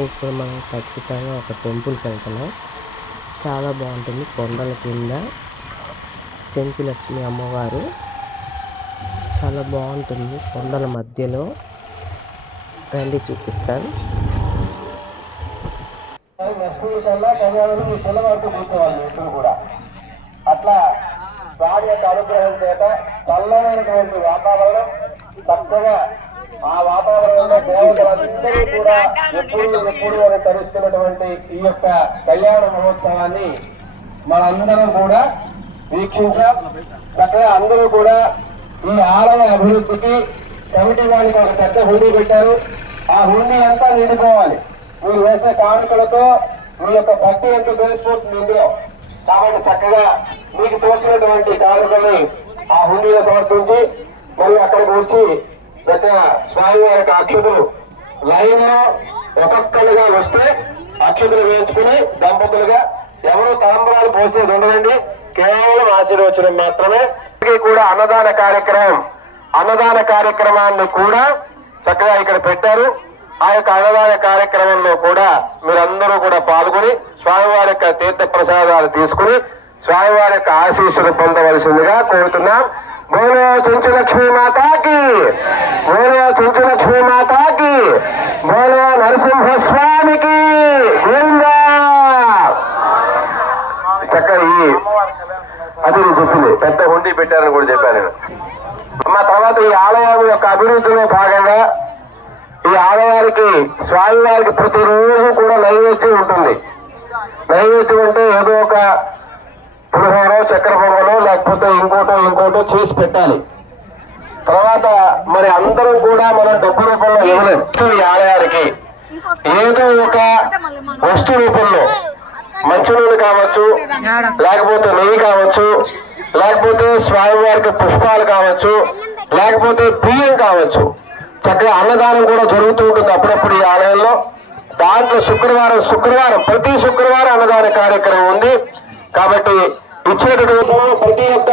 ఇప్పుడు మనం ఖచ్చితంగా ఒక టెంపుల్కి వెళ్తున్నాం చాలా బాగుంటుంది. కొండల కింద చెంచులక్ష్మి అమ్మవారు. చాలా బాగుంటుంది. కొండల మధ్యలో రండి చూపిస్తాను. కూడా అట్లా స్వామి యొక్క అనుగ్రహం చేత చల్లనైనటువంటి వాతావరణం చక్కగా ఆ వాతావరణంలో దేవతలందరూ కూడా ఎప్పుడు ఎప్పుడు అని తరుస్తున్నటువంటి ఈ యొక్క కళ్యాణ మహోత్సవాన్ని మనందరం కూడా వీక్షించాం. చక్కగా అందరూ కూడా ఈ ఆలయ అభివృద్ధికి కమిటీ వాళ్ళకి ఒక పెద్ద హుండీ పెట్టారు. ఆ హుండీ అంతా నిండిపోవాలి. మీరు వేసే కానుకలతో మీ యొక్క భక్తి ఎంత తెలిసిపోతుంది ఇందులో? కాబట్టి చక్కగా మీకు తోచినటువంటి కానుకల్ని ఆ హుండీలో సమర్పించి మరి అక్కడికి వచ్చి దశ స్వామి వారికి అక్షతులు లైన్లో ఒక్కొక్కరుగా వస్తే అక్షతులు వేయించుకుని దంపతులుగా ఎవరు తలంబరాలు పోసేది ఉండదండి. కేవలం ఆశీర్వచనం మాత్రమే. ఇది కూడా అన్నదాన కార్యక్రమం అన్నదాన కార్యక్రమాన్ని కూడా చక్కగా ఇక్కడ పెట్టారు. ఆ యొక్క అన్నదాన కార్యక్రమంలో కూడా మీరందరూ కూడా పాల్గొని స్వామివారి యొక్క తీర్థ ప్రసాదాలు తీసుకుని స్వామివారి యొక్క ఆశీస్సులు పొందవలసిందిగా కోరుతున్నాం. బోలో చెంచు లక్ష్మీ మాతాకి బోలో చెంచు లక్ష్మీ మాతాకి బోలో నరసింహస్వామికి గోవిందా చక్కగా ఈ అది నేను చెప్పింది పెద్ద హుండీ పెట్టారని కూడా చెప్పాను నేను. అమ్మ తర్వాత ఈ ఆలయం యొక్క అభివృద్ధిలో భాగంగా ఈ ఆలయానికి స్వామివారికి ప్రతిరోజు కూడా నైవేద్యం ఉంటుంది. నైవేద్యం అంటే ఏదో ఒక పులిహోరో చక్కెర పొంగలో లేకపోతే ఇంకోటో ఇంకోటో చేసి పెట్టాలి. తర్వాత మరి అందరం కూడా మనం డబ్బు రూపంలో ఇవ్వలేము ఈ ఆలయానికి ఏదో ఒక వస్తు రూపంలో మంచినీళ్ళు కావచ్చు లేకపోతే నెయ్యి కావచ్చు లేకపోతే స్వామివారికి పుష్పాలు కావచ్చు లేకపోతే బియ్యం కావచ్చు. చక్కగా అన్నదానం కూడా జరుగుతూ ఉంటుంది అప్పుడప్పుడు ఈ ఆలయంలో. దాంట్లో శుక్రవారం శుక్రవారం ప్రతి శుక్రవారం అన్నదాన కార్యక్రమం ఉంది. కాబట్టి ఇచ్చేటటువంటి ప్రతి ఒక్క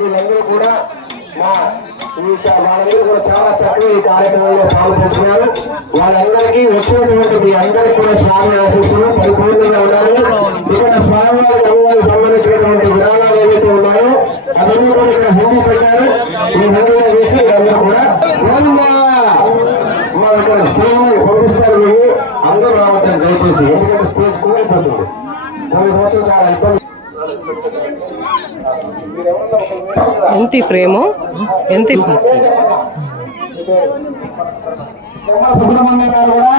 వీళ్ళందరూ కూడా మా వాళ్ళందరూ కూడా చాలా చక్కగా ఈ కార్యక్రమంలో పాల్గొంటున్నారు వాళ్ళందరికీ వచ్చినటువంటి మీ అందరికీ కూడా స్వామి ఆశిస్తున్నాం పరిపూర్ణంగా ఉండాలి. ఇక్కడ స్వామివారి అమ్మవారికి సంబంధించినటువంటి విధానాలు ఏవైతే ఉన్నాయో అవన్నీ కూడా ఇక్కడ హుండీ పెట్టారు. ఈ హుండీలో వేసి మీరందరూ కూడా మా ఇక్కడ స్టేజ్ పంపిస్తారు మీరు అందరూ రావద్దండి దయచేసి ఎందుకంటే స్టేజ్ కూలిపోతుంది. ఎంత ఈ ఫ్రేము ఎంత సుబ్రహ్మణ్యం గారు కూడా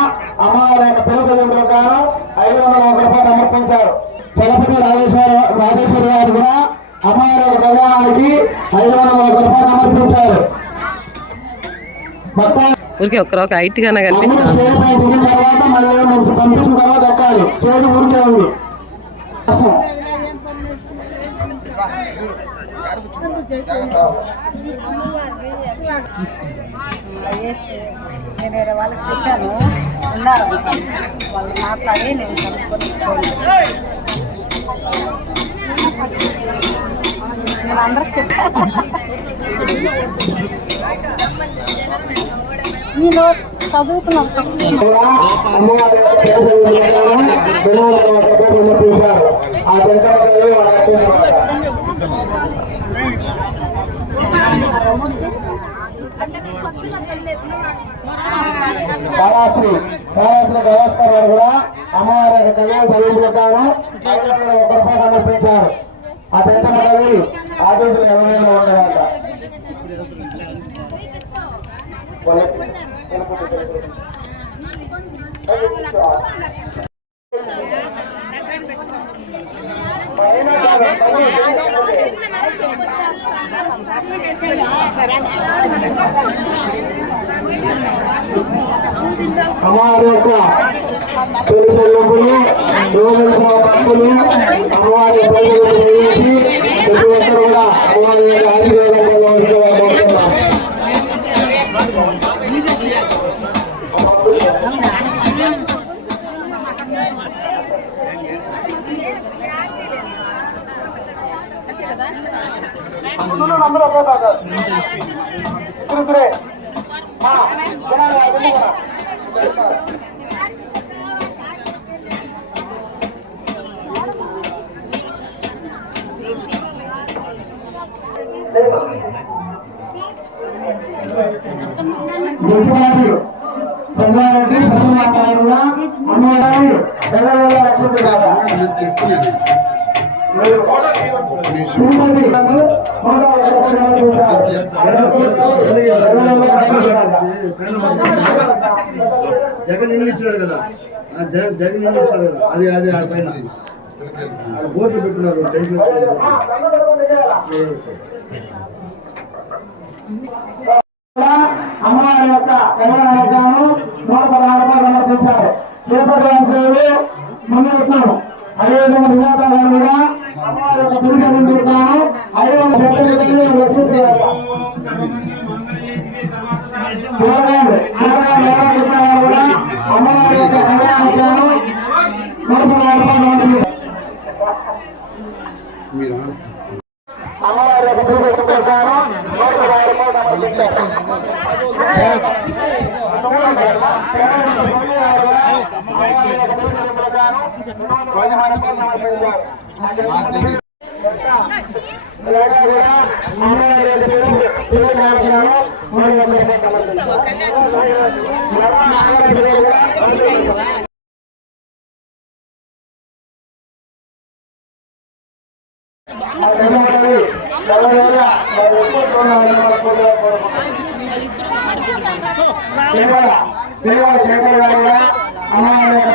అమ్మవారి యొక్క పిల్ల చదువుల గాను ఐదు వందల ఒక రూపాయలు సమర్పించారు చలపతి రాజేశ్వర రాజేశ్వర గారు కూడా అమ్మవారి యొక్క కళ్యాణానికి ఐదు వందల ఒక రూపాయలు సమర్పించారు ఊరికే ఒక్కరు ఒక హైట్గానే అందరూ కనిపిస్తుంది స్టేట్ పైన దిగిన తర్వాత మళ్ళీ మంచి పంపించిన తర్వాత ఎక్కాలి. స్టేట్ ఊరికే ఉంది. నేను వేరే వాళ్ళకి చెప్పాను ఉన్నారు వాళ్ళు మాట్లాడి నేను కనుక్కొని నేను అందరికి చెప్పాను నేను చదువుకున్నాను కూడా అమ్మవారి ఆ గవాస్కర్ గారు కూడా అమ్మవారి యొక్క కళ్యాణ చదువులకు ఒక రూపాయి సమర్పించారు ఆ చెంచమ తల్లి ఆశీస్సులు ఎవరైనా ఉండేవాట అమ్మవారి యొక్క తొలి చెల్లింపులు భక్తులు అమ్మవారి ప్రజలు ప్రతి ఒక్కరు కూడా అమ్మవారి యొక్క ఆశీర్వాదం పొందవలసిన అందులో పోతారు కురుకురే చంద్రారెడ్డి ప్రసన్న అమ్మవారు అమ్మవారు ఎర్రవేల జగన్ ఇల్లు ఇచ్చినాడు కదా. జగన్ జగన్ ఇల్లు ఇచ్చినాడు కదా. అది అది ఆ పైన. బోర్డు పెట్టినారు పెట్టున్నారు. అమ్మవారి యొక్క తెలంగాణ నూట పదహారు రూపాయలు సమర్పించారు. తిరుపతి వాసులు ముందు అదేవిధంగా విజేత గారు కూడా వందల చెట్లు రక్షించారు కూరగాయలు కూరగాయలు కూడా అమ్మవారి యొక్క పదహారు రూపాయలు సమర్పించారు తిరుమల శంకర్ గారు కూడా అమ్మవారి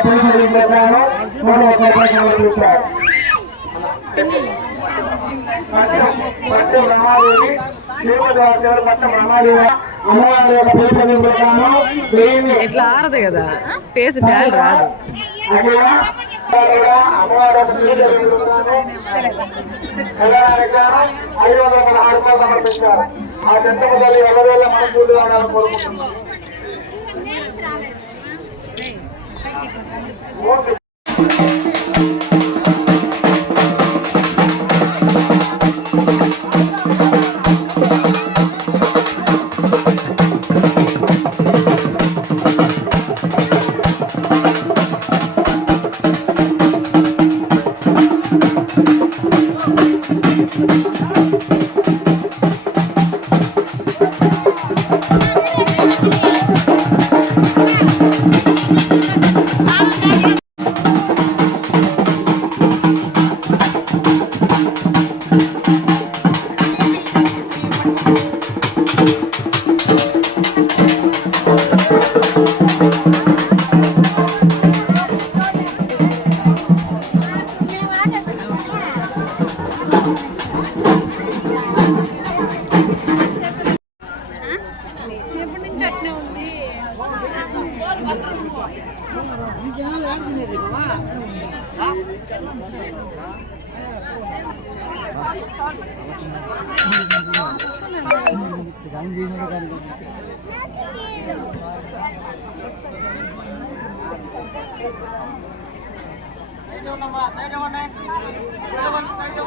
ఎట్లా ఆరదు కదా పేసి డాల్ రాదు ಸೈಡ್ ಸೈಡ್